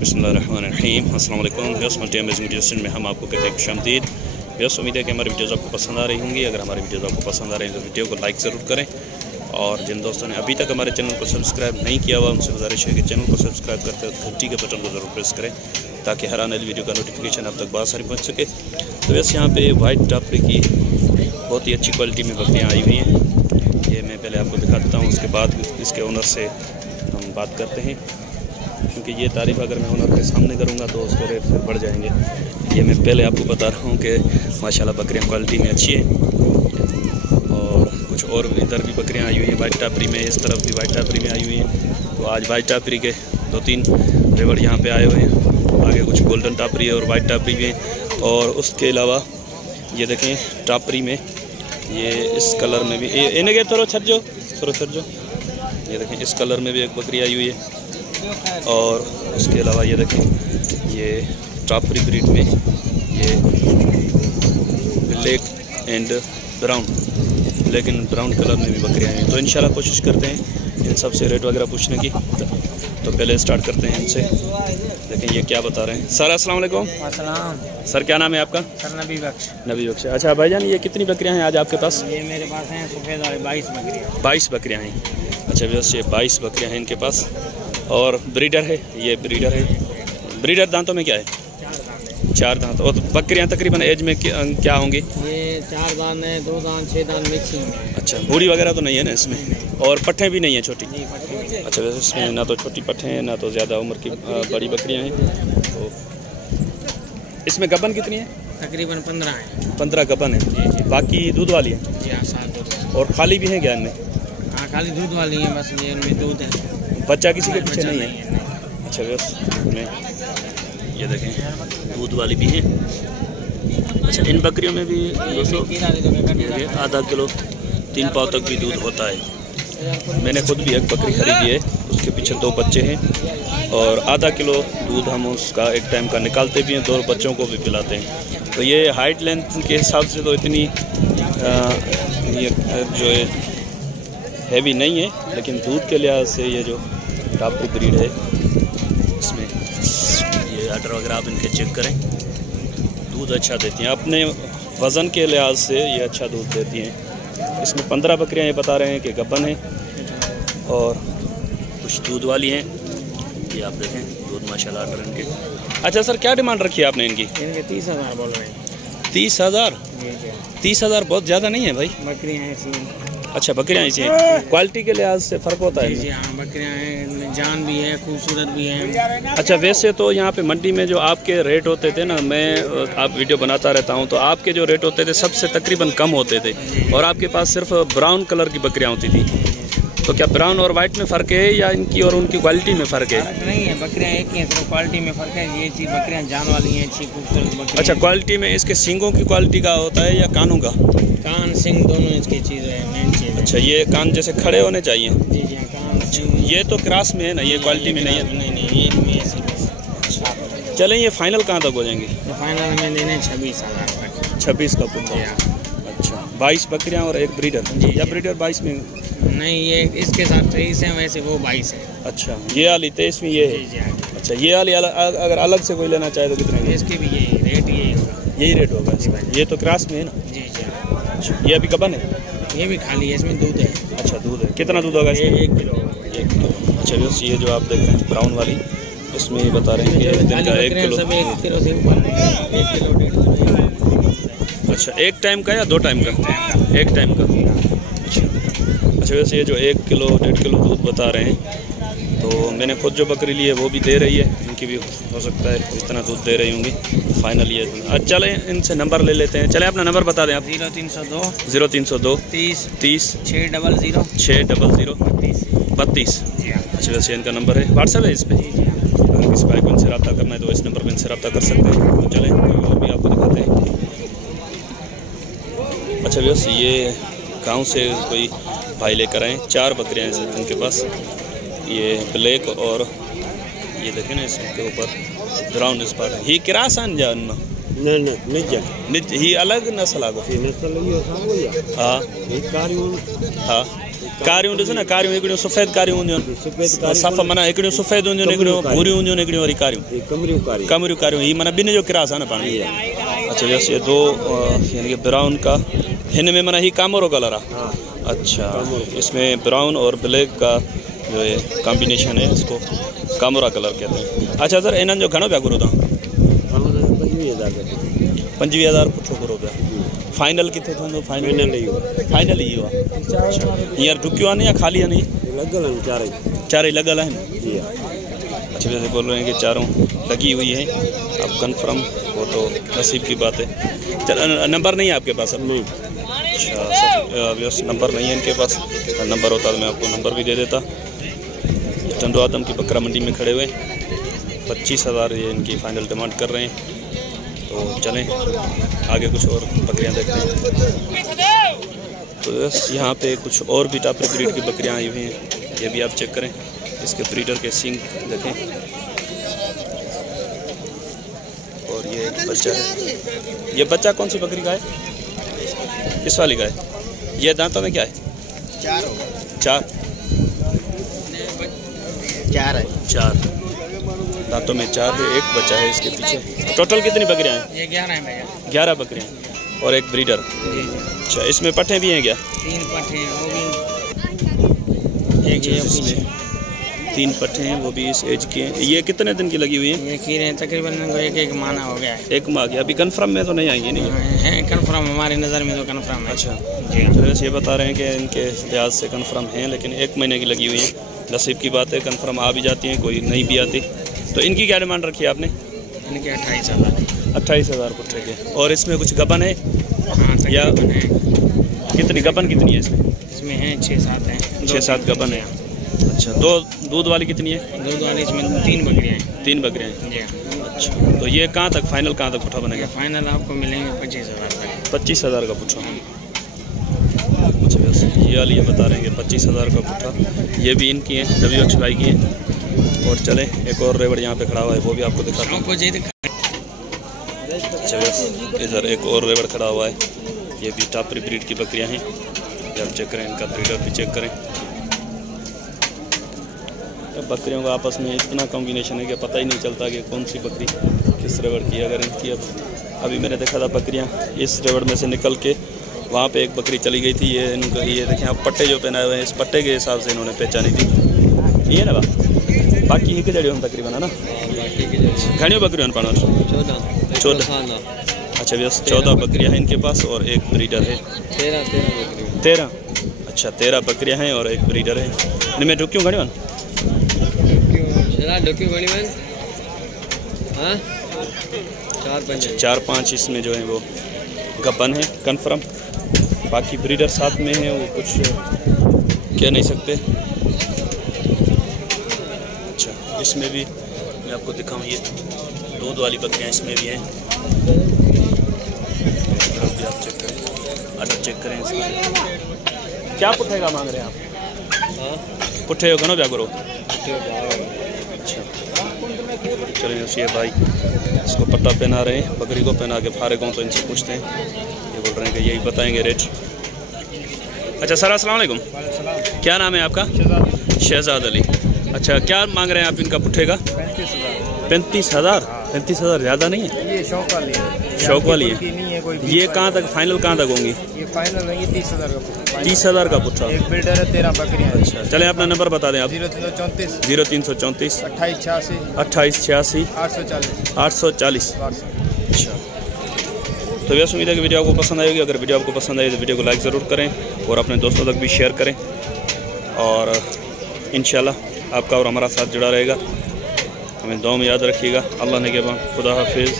बिस्मिल्लाहिर्रहमानिर्रहीम। अस्सलाम वालेकुम। में हम आपको कहते हैं खुशामदीद। बस उम्मीद है कि हमारी वीडियोज़ आपको पसंद आ रही होंगी। अगर हमारी वीडियोज़ आपको पसंद आ रही हैं तो वीडियो को लाइक ज़रूर करें, और जिन दोस्तों ने अभी तक हमारे चैनल को सब्सक्राइब नहीं किया हुआ उनसे गुजारिश है कि चैनल को सब्सक्राइब करते वक्त घंटी के बटन को ज़रूर प्रेस करें ताकि हर आने वाली वीडियो का नोटिफिकेशन आप तक बासानी पहुँच सके। तो वैसे यहाँ पे वाइट टापरी की बहुत ही अच्छी क्वालिटी में बकरियाँ आई हुई हैं। ये मैं पहले आपको दिखा देता हूँ, उसके बाद इसके ओनर से हम बात करते हैं, क्योंकि ये तारीफ़ अगर मैं ओनर के सामने करूँगा तो उसके रेट फिर बढ़ जाएंगे। ये मैं पहले आपको बता रहा हूँ कि माशाल्लाह बकरियाँ क्वालिटी में अच्छी हैं, और कुछ और इधर भी बकरियाँ आई हुई हैं वाइट टापरी में, इस तरफ भी वाइट टापरी में आई हुई हैं। तो आज वाइट टापरी के 2-3 रेवड़ यहाँ पे आए हुए हैं, आगे कुछ गोल्डन टापरी है और वाइट टापरी भी है। और उसके अलावा ये देखें टापरी में ये इस कलर में भी इन्हें के थोड़ा छर जो ये देखें इस कलर में भी एक बकरी आई हुई है। और उसके अलावा ये देखें ये टापरी ब्रीड में ये ब्लैक एंड ब्राउन कलर में भी बकरियाँ हैं। तो इंशाल्लाह कोशिश करते हैं इन सब से रेट वगैरह पूछने की। तो पहले स्टार्ट करते हैं इनसे। देखें ये क्या बता रहे हैं। सर अस्सलाम वालेकुम। सर क्या नाम है आपका? सर नबी बख्श। अच्छा भाईजान, ये कितनी बकरियां हैं आज आपके पास? ये मेरे पास हैं सफ़ेद वाले 22 बकरियां हैं। अच्छा वैसे ये 22 बकरियां हैं इनके पास, और ब्रीडर है, ये ब्रीडर है। ब्रीडर दांतों में क्या है? 4 दांत। और बकरियां तकरीबन एज में क्या होंगी? ये 4 दांत है, 2 दांत 6 दांत मिक्सिंग। अच्छा, बूढ़ी वगैरह तो नहीं है ना इसमें? और पट्ठे भी नहीं है छोटी? अच्छा वैसे इसमें ना तो छोटी पट्ठे हैं ना तो ज़्यादा उम्र की बड़ी बकरियां हैं। तो इसमें गबन कितनी है? तकरीबन 15 है। 15 गबन है। बाकी दूध वाली है? जी हाँ, 7 दूध। और खाली भी है क्या इनमें? हाँ, खाली दूध वाली है, बस ये इनमें दूध है। बच्चा किसी के पीछे नहीं है? अच्छा वैसे में ये देखें दूध वाली भी है। अच्छा इन बकरियों में भी दोस्तों आधा किलो 3 पाव तक भी दूध होता है। मैंने खुद भी एक बकरी खरीदी है, उसके पीछे 2 बच्चे हैं, और आधा किलो दूध हम उसका एक टाइम का निकालते भी हैं, 2 बच्चों को भी पिलाते हैं। तो ये हाइट लेंथ के हिसाब से तो इतनी ये जो है हैवी नहीं है, लेकिन दूध के लिहाज से ये जो टापरी ब्रीड है इसमें ये आर्डर वगैरह आप इनके चेक करें, दूध अच्छा देती हैं। अपने वज़न के लिहाज से ये अच्छा दूध देती हैं। इसमें 15 बकरियां ये बता रहे हैं कि गब्बन है, और कुछ दूध वाली हैं। ये आप देखें दूध माशाल्लाह आर्डर इनके। अच्छा सर, क्या डिमांड रखी है आपने इनकी? इनके 30,000 बोल रहे हैं। 30,000? 30,000 बहुत ज़्यादा नहीं है भाई? बकरियाँ हैं इसमें। अच्छा बकरियाँ ऐसी हैं, क्वालिटी के लिहाज से फ़र्क होता है? जी हाँ, बकरियाँ हैं, जान भी है, खूबसूरत भी हैं। अच्छा वैसे तो यहाँ पे मंडी में जो आपके रेट होते थे ना, मैं आप वीडियो बनाता रहता हूँ, तो आपके जो रेट होते थे सबसे तकरीबन कम होते थे, और आपके पास सिर्फ ब्राउन कलर की बकरियाँ होती थी। तो क्या ब्राउन और वाइट में फ़र्क है या इनकी और उनकी क्वालिटी में फ़र्क है? नहीं है, बकरियाँ एक ही हैं, सिर्फ क्वालिटी में फ़र्क है। ये चीज़ बकरियाँ जान वाली हैं, अच्छी खूबसूरत बकरियाँ। अच्छा क्वालिटी में इसके सींगों की क्वालिटी का होता है या कानों का? कान सिंग दोनों इसकी चीज़ है, मेन चीज़। अच्छा ये कान जैसे खड़े होने चाहिए? जी जी, कान सिंग। ये तो क्रॉस में है ना, ये क्वालिटी में नहीं है? नहीं, ये ऐसी। चलें ये फाइनल कहाँ तक हो जाएंगे? फाइनल में देने 26,000 तक। 26 का पुट्ठा। अच्छा 22 बकरियाँ और एक ब्रीडर, या ब्रीडर 22 में? नहीं, ये इसके साथ 23 है, वैसे वो 22 है। अच्छा ये वाली 23 में ये है? जी। अच्छा ये वाली अगर अलग से कोई लेना चाहे तो कितने में? इसके भी यही रेट यही रेट होगा? ये तो क्रॉस में है ना? जी। अच्छा ये अभी गबन है? ये भी खाली है, इसमें दूध है। अच्छा दूध है, कितना दूध होगा इसमें? 1 किलो। 1 किलो। अच्छा बस ये जो आप देख रहे हैं ब्राउन वाली, इसमें ये बता रहे हैं कि दिन का 1 किलो। सब 1 किलो से ऊपर, 1 किलो 1.5 किलो। अच्छा एक टाइम का या 2 टाइम का? एक टाइम का। अच्छा वैसे ये जो 1 किलो 1.5 किलो दूध बता रहे हैं, तो मैंने खुद जो बकरी ली है वो भी दे रही है, इनकी भी हो सकता है इतना दूध दे रही होंगी फाइनल ये। अच्छा चलें इनसे नंबर ले लेते हैं। चलें अपना नंबर बता दें आप। 0302 30 600 32। अच्छा वैसे इनका नंबर है, व्हाट्सएप है इस पर? अगर किसी भाई को इनसे रब्ता करना है तो इस नंबर पर इनसे रब्ता कर सकते हैं। तो चलें और भी आपको दिखाते हैं। अच्छा वैसे ये गाँव से कोई भाई लेकर आए, 4 बकरियाँ हैं उनके पास। ये ब्लैक और ये देखें ना इसके ऊपर ब्राउन स्पॉट है। ही क्रॉस आन जा उनमें? नहीं ही अलग नस्ल आगो? नस्ल हाँ हाँ कारियूं ॾिसो न, कारियूं हिकिड़ियूं सफ़ेद कारियूं हूंदियूं आहिनि, सफ़ माना हिकिड़ियूं सफ़ेद हूंदियूं आहिनि, हिकिड़ियूं भूरियूं हूंदियूं आहिनि, हिकिड़ियूं वरी कारियूं कमरियूं कारियूं। ही माना ॿिनि जो क्रास है ना पानी। अच्छा जैसे ये दो यानी कि ब्राउन का, हिन में माना ही कामोरो कलर है। अच्छा, इसमें ब्राउन और ब्लैक का जो है कॉम्बिनेशन है, इसको कामोरा कलर कहते हैं। अच्छा सर, इन्हनि जो घणो पिया घुरो तव्हां? 25,000 पुठो घुरो पिया। फाइनल किथे थींदो? फाइनल इहो आहे। अच्छा, हींअर ढुकियो आहे न या ख़ाली आहे? चारई लॻल आहिनि। अच्छा, जैसे बोल रहे हैं कि चारों लगी हुई है। अब कंफर्म हो तो नसीब की बात है। चल, नंबर नहीं है आपके पास? अब नहीं। अच्छा सर, नंबर नहीं है इनके पास। नंबर होता तो मैं आपको नंबर भी दे देता। चंदो आदम की बकरा मंडी में खड़े हुए, 25,000 ये इनकी फाइनल डिमांड कर रहे हैं। तो चलें आगे कुछ और बकरियां देखते हैं। तो बस यहाँ पे कुछ और भी टापरी ब्रीड की बकरियां आई हुई हैं, ये भी आप चेक करें। इसके ब्रीडर के सींग देखें। और ये एक बच्चा है। ये बच्चा कौन सी बकरी का है? इस वाली का है। ये दांतों में क्या है? चार दांतों में 4 है। एक बच्चा है इसके पीछे। टोटल कितनी बकरियां हैं? ये 11 है भैया। 11 बकरियां और एक ब्रीडर। अच्छा, इसमें पट्टे भी हैं क्या? 3 पट्टे हैं, वो भी एक इसमें 3 पट्टे हैं, वो भी इस एज के हैं। ये कितने दिन की लगी हुई हैं? ये खीर हैं तकरीबन एक माह हो गया है। 1 माह की। अभी कंफर्म में तो नहीं आएंगी? नहीं है कंफर्म, हमारी नज़र में तो कंफर्म है। अच्छा जी, वैसे ये बता रहे हैं कि इनके लिहाज से कंफर्म हैं, लेकिन 1 महीने की लगी हुई है। नसीब की बात है, कंफर्म आ भी जाती हैं, कोई नहीं भी आती। तो इनकी क्या डिमांड रखी है आपने? इनके 28,000। 28,000 पुट्ठे के। और इसमें कुछ गबन है? हाँ, या है। कितनी गबन कितनी है इसमें? इसमें है 6-7 हैं। 6-7 गबन है। अच्छा, 2 दूध वाली कितनी है? दूध वाली इसमें 3 बकरियाँ हैं। 3 बकरियाँ हैं जी। अच्छा, तो ये कहाँ तक फाइनल कहाँ तक पुट्ठा बनेगा? फाइनल आपको मिलेंगे 25,000 का। 25,000 का पुट्ठा। अच्छा, बस ये वाली ये बता रहे हैं कि 25,000 का पुट्ठा। ये भी इनकी है, WX भाई की है। और चले एक और रेवड़ यहाँ पे खड़ा हुआ है, वो भी आपको दिखाता हूँ। अच्छा, बस इधर एक और रेवड़ खड़ा हुआ है। ये भी टापरी ब्रीड की बकरियाँ हैं। ये आप चेक करें, इनका ब्रीडर भी चेक करें। बकरियों का आपस में इतना कॉम्बिनेशन है कि पता ही नहीं चलता कि कौन सी बकरी किस रेवड़ की है। अगर इनकी अभी मैंने देखा था बकरियां इस रेवड़ में से निकल के वहाँ पे एक बकरी चली गई थी। ये इनका ये देखें आप, पट्टे जो पहनाए हुए हैं, इस पट्टे के हिसाब से इन्होंने पहचानी थी। ये ना बाकी ही के जड़ियों में तकरीबन है ना। घणियों बकरियों पाना 14। अच्छा, बस 14 बकरियाँ हैं इनके पास और एक ब्रीडर है। 13। अच्छा, 13 बकरियाँ हैं और एक ब्रीडर है। इनमें ढुक्यूँ घणियों? 4-5 इसमें जो है वो गबन है कंफर्म। बाकी ब्रीडर साथ में है, वो कुछ कह नहीं सकते। अच्छा, इसमें भी मैं आपको दिखाऊँ, ये दूध वाली बकरियाँ इसमें भी हैं। भी आप चेक करें, आर्डर चेक करें इसमें। क्या पुट्ठे का मांग रहे हैं आप? पुट्ठे घणो पिया करो? अच्छा, चलिए ये भाई इसको पट्टा पहना रहे हैं, बकरी को पहना के फारिग हों तो इनसे पूछते हैं। ये बोल रहे हैं कि यही बताएंगे रेट। अच्छा सर, अस्सलाम वालेकुम। क्या नाम है आपका? शहजाद अली। अच्छा, क्या मांग रहे हैं आप इनका पुट्ठे का? 35,000। 35,000 ज़्यादा नहीं है? ये शौक वाली है। शौक वाली है। ये कहाँ तक फाइनल कहाँ तक होंगी? ये फाइनल है 30,000 का। 30,000 का पुट्ठा। एक बिल्डर है, 13 बकरियाँ। अच्छा, चले अपना नंबर बता दें आप। 0334 2886 2886 840। 840। अच्छा, तो यह उम्मीद है कि वीडियो आपको पसंद आएगी। अगर वीडियो आपको पसंद आए तो वीडियो को लाइक ज़रूर करें और अपने दोस्तों तक भी शेयर करें। और इंशाल्लाह आपका और हमारा साथ जुड़ा रहेगा। हमें दुआ में याद रखिएगा। अल्लाह ने के बाद खुदा हाफिज़।